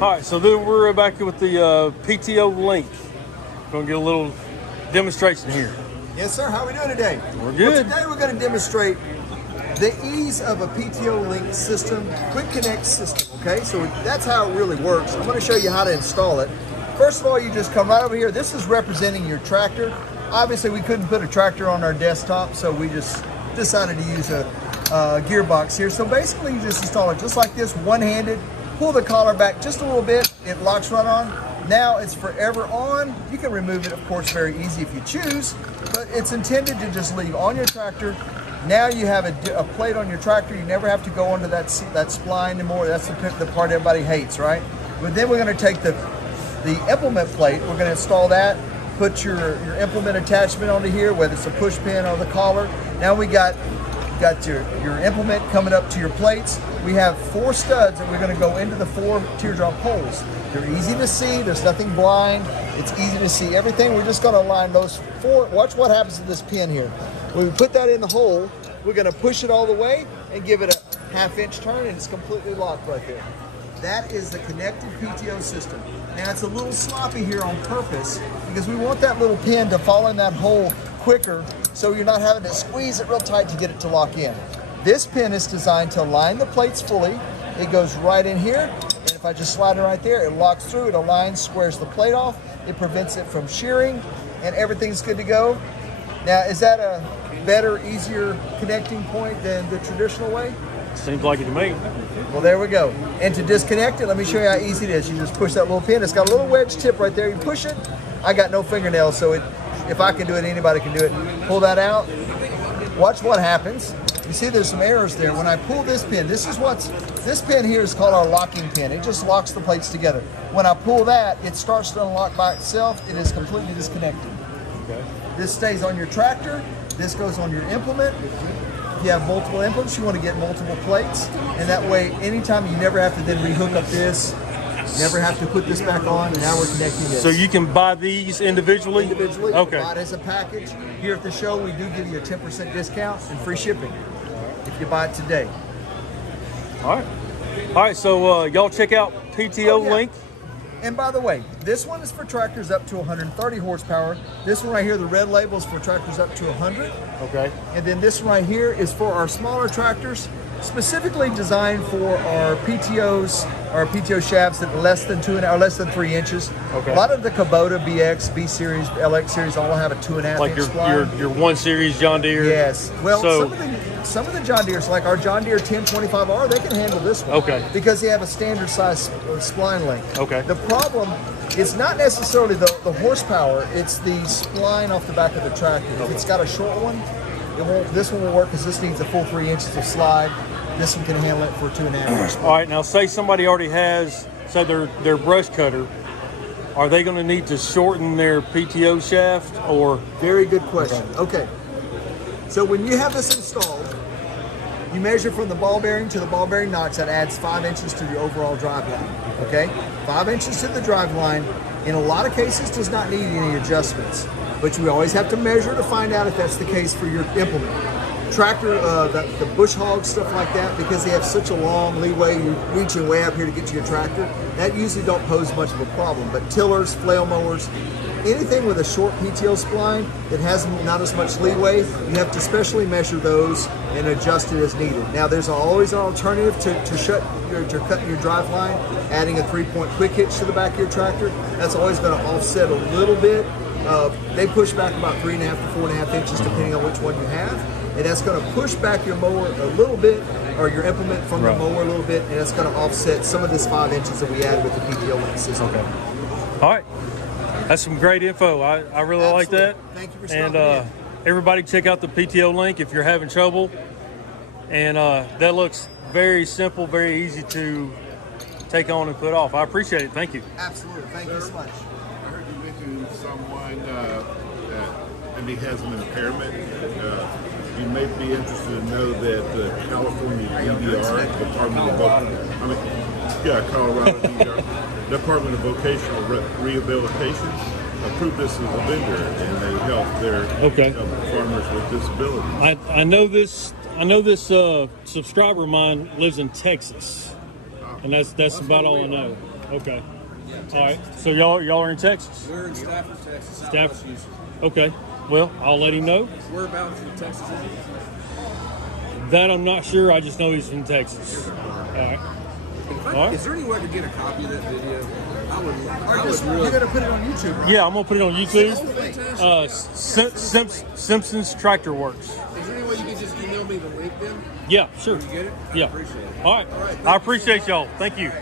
All right, so then we're back here with the PTO Link. Gonna get a little demonstration here. Yes, sir. How are we doing today? We're good. Well, today we're going to demonstrate the ease of a PTO Link system, quick connect system. Okay, so that's how it really works. I'm going to show you how to install it. First of all, you just come right over here. This is representing your tractor. Obviously, we couldn't put a tractor on our desktop, so we just decided to use a gearbox here. So basically, you just install it just like this, one-handed. Pull the collar back just a little bit. It locks right on. Now it's forever on. You can remove it, of course, very easy if you choose, but it's intended to just leave on your tractor. Now you have a plate on your tractor. You never have to go onto that spline anymore. That's the part everybody hates, right? But then we're going to take the implement plate. We're going to install that. Put your implement attachment onto here, whether it's a push pin or the collar. Now we got your implement coming up to your plates. We have 4 studs that we're going to go into the 4 teardrop holes. They're easy to see. There's nothing blind. It's easy to see everything. We're just going to align those 4. Watch what happens to this pin here. When we put that in the hole, we're going to push it all the way and give it a half-inch turn, and it's completely locked right there. That is the connected PTO system. Now it's a little sloppy here on purpose because we want that little pin to fall in that hole quicker, so you're not having to squeeze it real tight to get it to lock in. This pin is designed to align the plates fully. It goes right in here, and if I just slide it right there, it locks through, it aligns, squares the plate off, it prevents it from shearing, and everything's good to go. Now, is that a better, easier connecting point than the traditional way? Seems like it to me. Well, there we go. And to disconnect it, let me show you how easy it is. You just push that little pin. It's got a little wedge tip right there. You push it. I got no fingernails, so if I can do it, anybody can do it. Pull that out. Watch what happens. You see there's some errors there. When I pull this pin, this pin here is called our locking pin. It just locks the plates together. When I pull that, it starts to unlock by itself. It is completely disconnected. Okay. This stays on your tractor. This goes on your implement. If you have multiple implements, you want to get multiple plates. And that way, anytime you never have to then rehook up this, never have to put this back on, and now we're connecting this. So you can buy these individually? Individually. Okay. You can buy it as a package. Here at the show, we do give you a 10% discount and free shipping if you buy it today. All right, so y'all check out PTO Link. And by the way, this one is for tractors up to 130 horsepower. This one right here, the red label, is for tractors up to 100. Okay. And then this one right here is for our smaller tractors, specifically designed for our PTOs, our PTO shafts that are less than 3 inches. Okay. A lot of the Kubota BX, B series, LX series all have a 2.5 like inch spline. your 1 Series John Deere. Yes. Well, so, some of the John Deeres, like our John Deere 1025R, they can handle this one. Okay. Because they have a standard size spline length. Okay. The problem is not necessarily the horsepower; it's the spline off the back of the tractor. If it's got a short one, it won't. This one will work because this needs a full 3 inches of slide. This one can handle it for 2.5 inches. All right. Now, say somebody already has, say their brush cutter. Are they going to need to shorten their PTO shaft, or? Very good question. Okay. So when you have this installed, you measure from the ball bearing to the ball bearing notch. That adds 5 inches to your overall drive line. Okay, 5 inches to the drive line. In a lot of cases, does not need any adjustments, but you always have to measure to find out if that's the case for your implement. Tractor, the bush hog, stuff like that, because they have such a long leeway, you're reaching way up here to get to your tractor, that usually don't pose much of a problem. But tillers, flail mowers, anything with a short PTO spline that has not as much leeway, you have to specially measure those and adjust it as needed. Now, there's always an alternative to cutting your drive line, adding a 3-point quick hitch to the back of your tractor. That's always going to offset a little bit. They push back about 3.5 to 4.5 inches depending on which one you have. And that's going to push back your mower a little bit, or your implement from the mower a little bit, and it's going to offset some of this 5 inches that we add with the PTO Link system. Okay. All right. That's some great info. I really like that. Thank you for stopping in. Everybody check out the PTO Link if you're having trouble. And that looks very simple, very easy to take on and put off. I appreciate it. Thank you. Absolutely. Thank you so much. I heard you mention someone that maybe has an impairment. You may be interested to know that the California DDR, Colorado DDR, Department of Vocational Rehabilitation, approved this as a vendor, and they help their farmers with disabilities. I know this subscriber of mine lives in Texas, and that's about all I know. Okay. All right. So y'all are in Texas. We're in Stafford, Texas. Stafford. Southwest Houston. Okay. Well, I'll let him know. Whereabouts in Texas is he? That I'm not sure. I just know he's from Texas. All right. All right. Is there any way I could get a copy of that video? I would You're really. gonna put it on YouTube, right? Yeah, I'm gonna put it on YouTube. Fantastic. Simpsons Tractor Works. Is there any way you could just email me the link then? Yeah, sure. You get it? I Yeah. appreciate it. All right. All right. I appreciate y'all. Thank you.